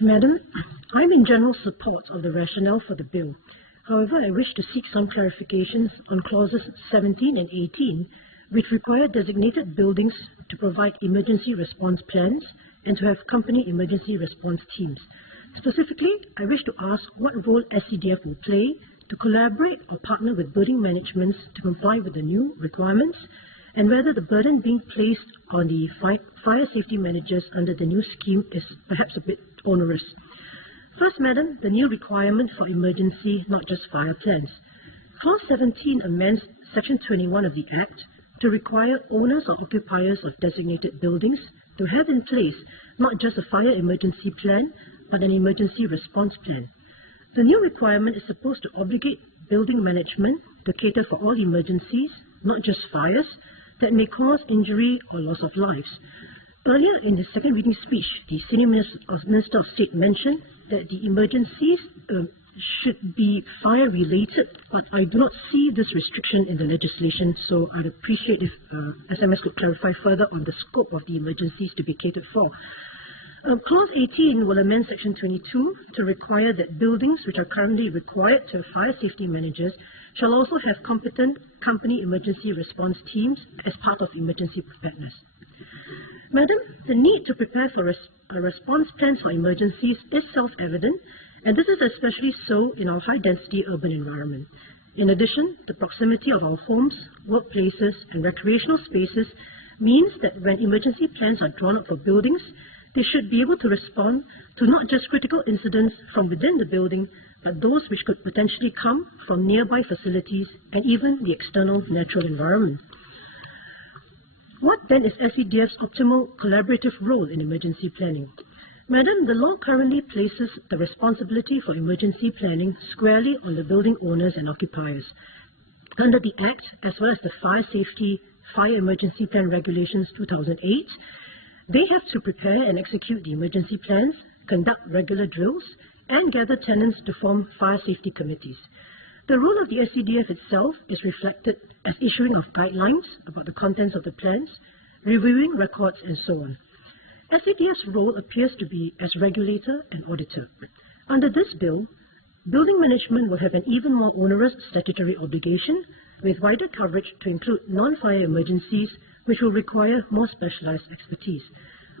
Madam, I'm in general support of the rationale for the bill. However, I wish to seek some clarifications on clauses 17 and 18, which require designated buildings to provide emergency response plans and to have company emergency response teams. Specifically, I wish to ask what role SCDF will play to collaborate or partner with building managements to comply with the new requirements, and whether the burden being placed on the fire safety managers under the new scheme is perhaps a bit onerous. First, Madam, the new requirement for emergency, not just fire plans. Clause 17 amends Section 21 of the Act to require owners or occupiers of designated buildings to have in place not just a fire emergency plan, but an emergency response plan. The new requirement is supposed to obligate building management to cater for all emergencies, not just fires, that may cause injury or loss of lives. Earlier in the second reading speech, the Senior Minister of State mentioned that the emergencies should be fire-related, but I do not see this restriction in the legislation, so I'd appreciate if SMS could clarify further on the scope of the emergencies to be catered for. Clause 18 will amend Section 22 to require that buildings which are currently required to have fire safety managers shall also have competent company emergency response teams as part of emergency preparedness. Madam, the need to prepare for a response plan for emergencies is self-evident, and this is especially so in our high-density urban environment. In addition, the proximity of our homes, workplaces, and recreational spaces means that when emergency plans are drawn up for buildings, they should be able to respond to not just critical incidents from within the building, but those which could potentially come from nearby facilities and even the external natural environment. What then is SCDF's optimal collaborative role in emergency planning? Madam, the law currently places the responsibility for emergency planning squarely on the building owners and occupiers. Under the Act, as well as the Fire Emergency Plan Regulations 2008, they have to prepare and execute the emergency plans, conduct regular drills, and gather tenants to form fire safety committees. The role of the SCDF itself is reflected as issuing of guidelines about the contents of the plans, reviewing records, and so on. SCDF's role appears to be as regulator and auditor. Under this bill, building management will have an even more onerous statutory obligation with wider coverage to include non-fire emergencies, which will require more specialized expertise.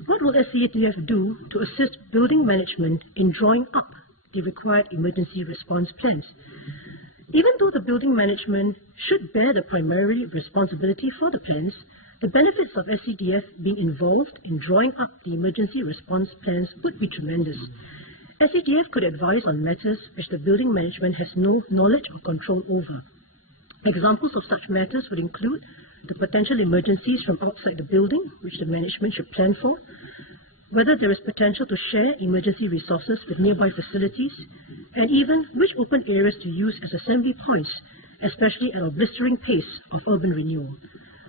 What will SCDF do to assist building management in drawing up the required emergency response plans? Even though the building management should bear the primary responsibility for the plans, the benefits of SCDF being involved in drawing up the emergency response plans would be tremendous. SCDF could advise on matters which the building management has no knowledge or control over. Examples of such matters would include the potential emergencies from outside the building, which the management should plan for, whether there is potential to share emergency resources with nearby facilities, and even which open areas to use as assembly points, especially at a blistering pace of urban renewal.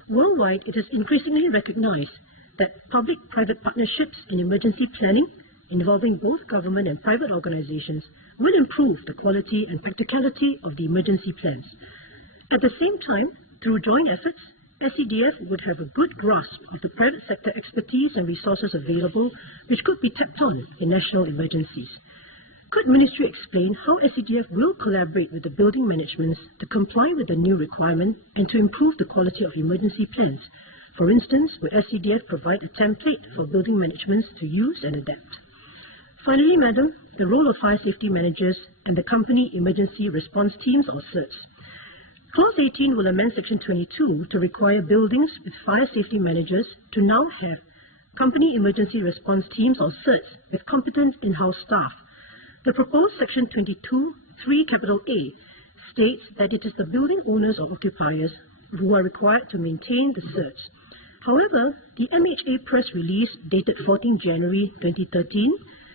Worldwide, it is increasingly recognized that public-private partnerships in emergency planning involving both government and private organizations will improve the quality and practicality of the emergency plans. At the same time, through joint efforts, SCDF would have a good grasp of the private sector expertise and resources available, which could be tapped on in national emergencies. Could Ministry explain how SCDF will collaborate with the building managements to comply with the new requirement and to improve the quality of emergency plans? For instance, will SCDF provide a template for building managements to use and adapt? Finally, Madam, the role of fire safety managers and the company emergency response teams or CERTs. Clause 18 will amend Section 22 to require buildings with fire safety managers to now have company emergency response teams or CERTs with competent in-house staff. The proposed Section 22(3)(a) states that it is the building owners or occupiers who are required to maintain the CERTs. However, the MHA press release dated 14 January 2013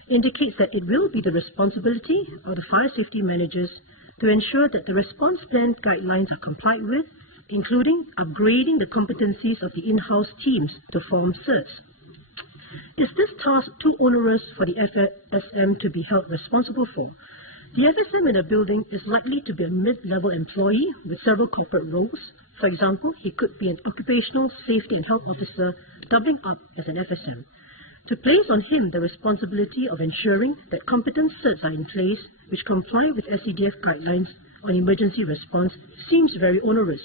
indicates that it will be the responsibility of the fire safety managers to ensure that the response plan guidelines are complied with, including upgrading the competencies of the in-house teams to form CERTs. Is this task too onerous for the FSM to be held responsible for? The FSM in a building is likely to be a mid-level employee with several corporate roles. For example, he could be an occupational safety and health officer doubling up as an FSM. to place on him the responsibility of ensuring that competent certs are in place which comply with SCDF guidelines on emergency response seems very onerous.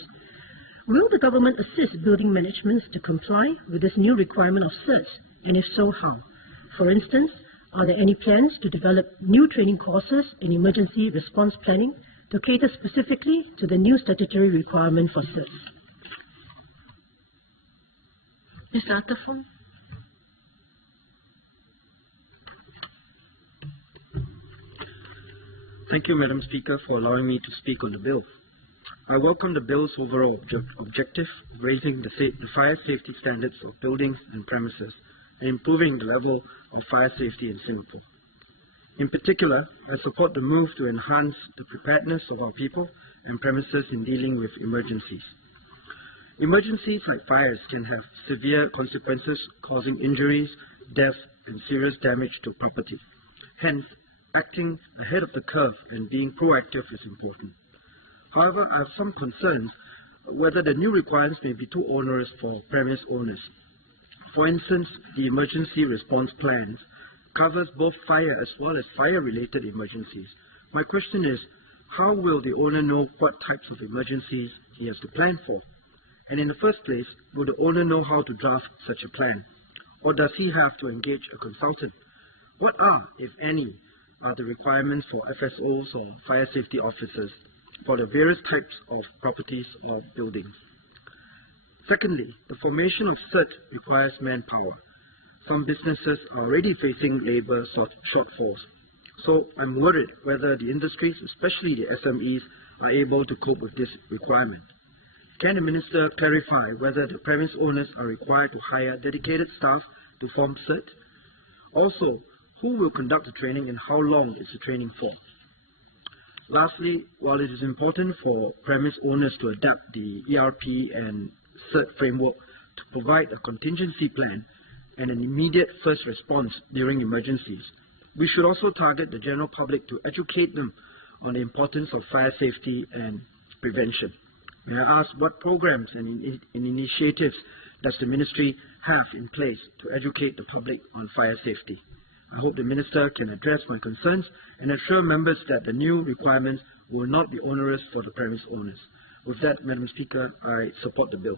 Will the government assist building managements to comply with this new requirement of certs, and if so, how? For instance, are there any plans to develop new training courses in emergency response planning to cater specifically to the new statutory requirement for certs? Mr. Atafong? Thank you, Madam Speaker, for allowing me to speak on the bill. I welcome the bill's overall objective of raising the fire safety standards of buildings and premises and improving the level of fire safety in Singapore. In particular, I support the move to enhance the preparedness of our people and premises in dealing with emergencies. Emergencies like fires can have severe consequences, causing injuries, death, and serious damage to property. Hence, acting ahead of the curve and being proactive is important. However, I have some concerns whether the new requirements may be too onerous for premise owners. For instance, the emergency response plans covers both fire as well as fire-related emergencies. My question is, how will the owner know what types of emergencies he has to plan for? And in the first place, will the owner know how to draft such a plan? Or does he have to engage a consultant? What are, if any, the requirements for FSOs or fire safety officers for the various types of properties or buildings? Secondly, the formation of CERT requires manpower. Some businesses are already facing labor shortfalls. So I'm worried whether the industries, especially the SMEs, are able to cope with this requirement. Can the Minister clarify whether the premise owners are required to hire dedicated staff to form CERT? Also, who will conduct the training and how long is the training for? Lastly, while it is important for premise owners to adapt the ERP and CERT framework to provide a contingency plan and an immediate first response during emergencies, we should also target the general public to educate them on the importance of fire safety and prevention. May I ask what programs and initiatives does the Ministry have in place to educate the public on fire safety? I hope the Minister can address my concerns and assure members that the new requirements will not be onerous for the premise owners. With that, Madam Speaker, I support the bill.